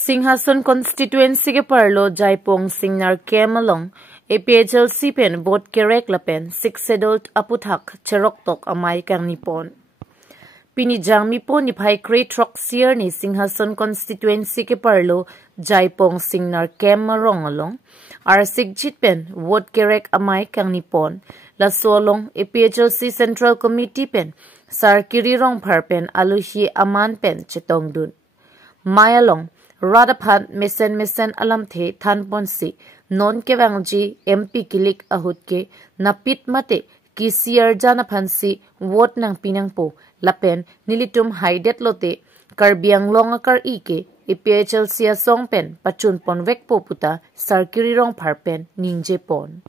Singhason constituency ke parlo jaipong Singner Camp along APHLC pen vote kerek lapen 6 adult aputhak cherok tok amei kangni pon. Pinijang mi pon ni phai kre trok sier ni Singhason constituency ke parlo jaipong Singner Camp marong along arsik jit pen vote kerek amei kangni pon la solong APHLC Central Committee pen sarkiri rong phar pen aluhi aman pen chetong dun mayalong Radaphan mesen alam the than ponsi non kewangji MP kilik ahut ke napit mate kisiar jana phansi vote nang pinang po lapen nilitum haidet lote karbiang long akar ike APHLC song pen pachun pon vek po puta sarkiri rong pharpen ninje pon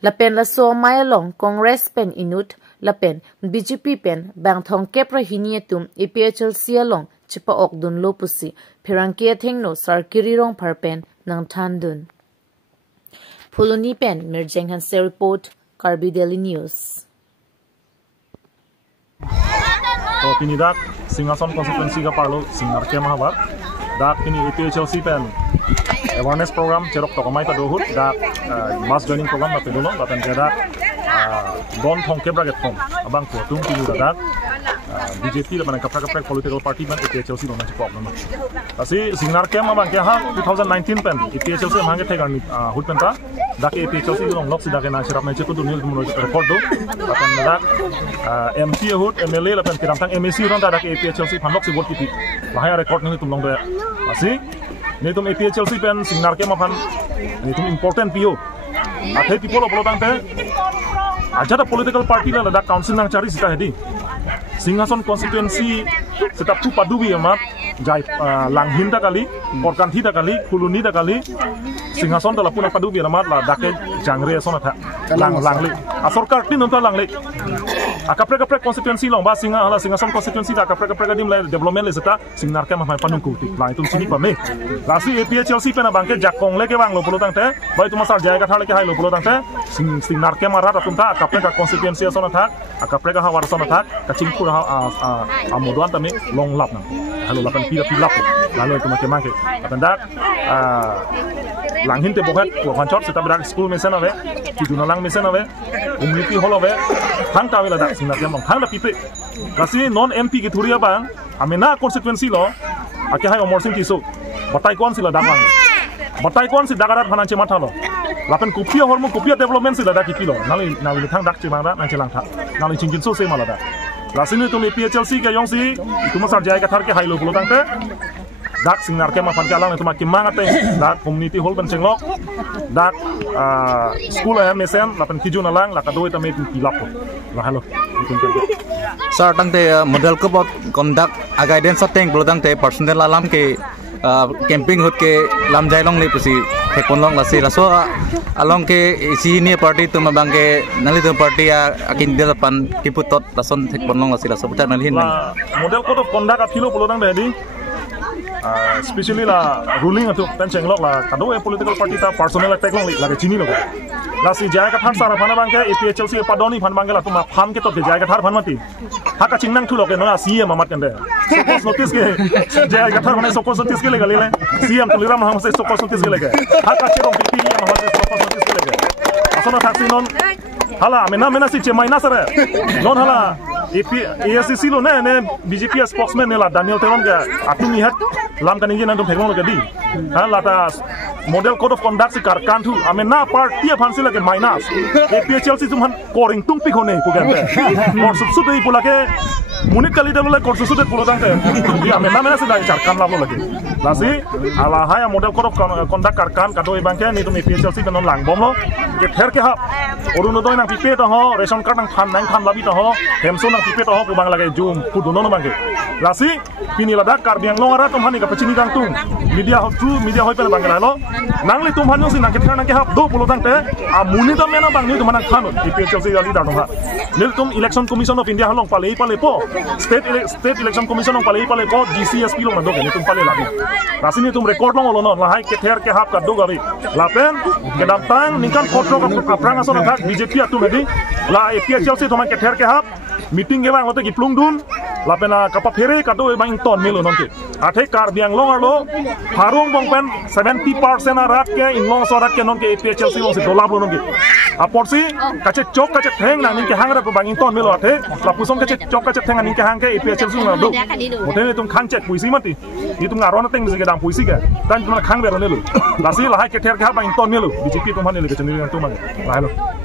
lapen la so mayalong Congress pen inut lapen BJP pen bangthong kepra hinietum APHLC along chipa okdun lopusi Pirangkia thengno sarkiri rong pharpen nang thandun. Phuluni pen Mirjeng Hanse report Karbi Daily News. So pinidak Singhason constituency ka parlo Singner Camp habat dak pini APHLC pen awareness program cherok tokamai ta dohut dak mass joining program na pedolo baten keda don thong kebra get thong abang ko tung pinu dak BJP da kapra political party ban APHLC don chi problem asi Singner Camp abang ke ha 2019 pen APHLC hange thegar ni hut pen ta dak APHLC don lok sida ke na sirap na chetu dunil dum record do baten dak MP hut MLA la pen kiram tang MAC ron dak APHLC phanlok si vote ki bahaya record ni tum long do asi ni tum APHLC pen Singner Camp aphan ni tum important PO athe people of lobang te aja da political party la dak council nang cari sita hedi Singhason constituency setap tu padubi amat jai langhin ta kali porkan thi ta kali kuluni ta kali Singhason ta lapuna padubi amat la dake jangre son tha langli asorkar tin ta langli akapre constituency long ba Singhason constituency ta akapre dim la development le seta Singner Camp ma panung ku ti lai tum sini pa me lasi APHLC pe na bangke jakong le ke bang lo pulo tang te bai tu masar jaya ka thale ke hai lo pulo tang te Singner Camp ma ra tum ta akapre constituency son tha akapre ka hawar son tha kaching pura amoduan tami long lap na halo lapan pila lalu itu macam macam apendak langhin te bohat ko khancot seta brak school mesen ave kidunalang mesen ave community hall ave thang ta wela dak Singner Camp thang da pipe kasi non MP ki thuria bang amena constituency lo ake hai omor sing kisu batai kon sila damang batai kon si dagarat phanan che matha lo lapen kupia hormo kupia development sila dak kipilo nali thang dak che mangda nang chelang tha nali chingjin so se malada lasini tu APHLC ke yongsi itu masar jaya kathar ke hailo pulo tangte dak Singner Camp ma phanke alang tu ma kimangate dak community hall ban chenglok dak school ya mesen lapan kijun alang lakadoi tame pilap la halo sir tangte model ko conduct guidance teng pulo tangte personal alam ke camping hut ke lam jailong ni pusi hekonlong lasi raso along ke isi ni party tu mabangke nali tu party ya akin dia depan kiputot lason hekonlong lasi raso putar nalihin model code of conduct apilo pulo tang dedi especially la ruling atu penceng lok la kado political party ta personal attack long la ke chini lok lasi jaya ka thar sara phana bangke APHLC padoni phan bangela tu ma pham ke to jaya ka thar phan mati haka chingnang thu lok no CM mamat kende sokos notice ke jaya ka thar phana sokos notice ke le gale CM to liram ham se sokos notice ke le haka chirong pp ma ham se sokos notice ke le asona thaksi non hala mena si che maina sare non hala ASCC lo ne BJP spokesman ne la Daniel Teron ga atumi hat lam kan ingin nantum thekong lo gadi hala ta model code of conduct si karkan thu amena party phansi lage minus APHLC tumhan koring tung pik hone pugan or subsud ei pulake munit kali dalo kor susud pulo tang te ya amena se dai charkan la lo lage lasi ala haya model code of conduct karkan kado bangke ni tum APHLC non lang bom lo ke ther ke ha orunodoi nang pipe to ho ration card nang khan labi to ho hemso nang pipe to ho ku bang lage jum kudu no bangke lasi pini ladak karbiang longara tum hani ka pachini dang tung media hoi pe bang lo nangli tum hanyo si nang ke thar nang ke hap do pulo tang te a muni to mena bang ni tum nang khan APHLC ali da ha nil tum election commission of India halong pale po state election commission of pale po GCSP long na do ke tum pale labi lasi ni tum record long lo no la hai ke ther ke hap ka do gabi lapen ke dam tang ningkan photo ka prang aso na BJP atu medi la APHLC to man ke ther ke hap meeting ke bang ote ki plung dun lapena kapapiri kado bang ton milo nongke ate kar biang long arlo harung bong pen 70% arat ke inlong sorat ke nongke APHLC long se dollar nongke aporsi kace chok kace theng na ning ke hang ra ko bang ton milo ate lapusong kace chok kace theng ning ke hang ke APHLC long do moten tum khang cek puisi mati itu ngaron teng se gedang puisi ke dan tum khang bero nelu lasi lahai ke ter ke bang ton milo BJP tum hanele ke cendiri tum mang lahai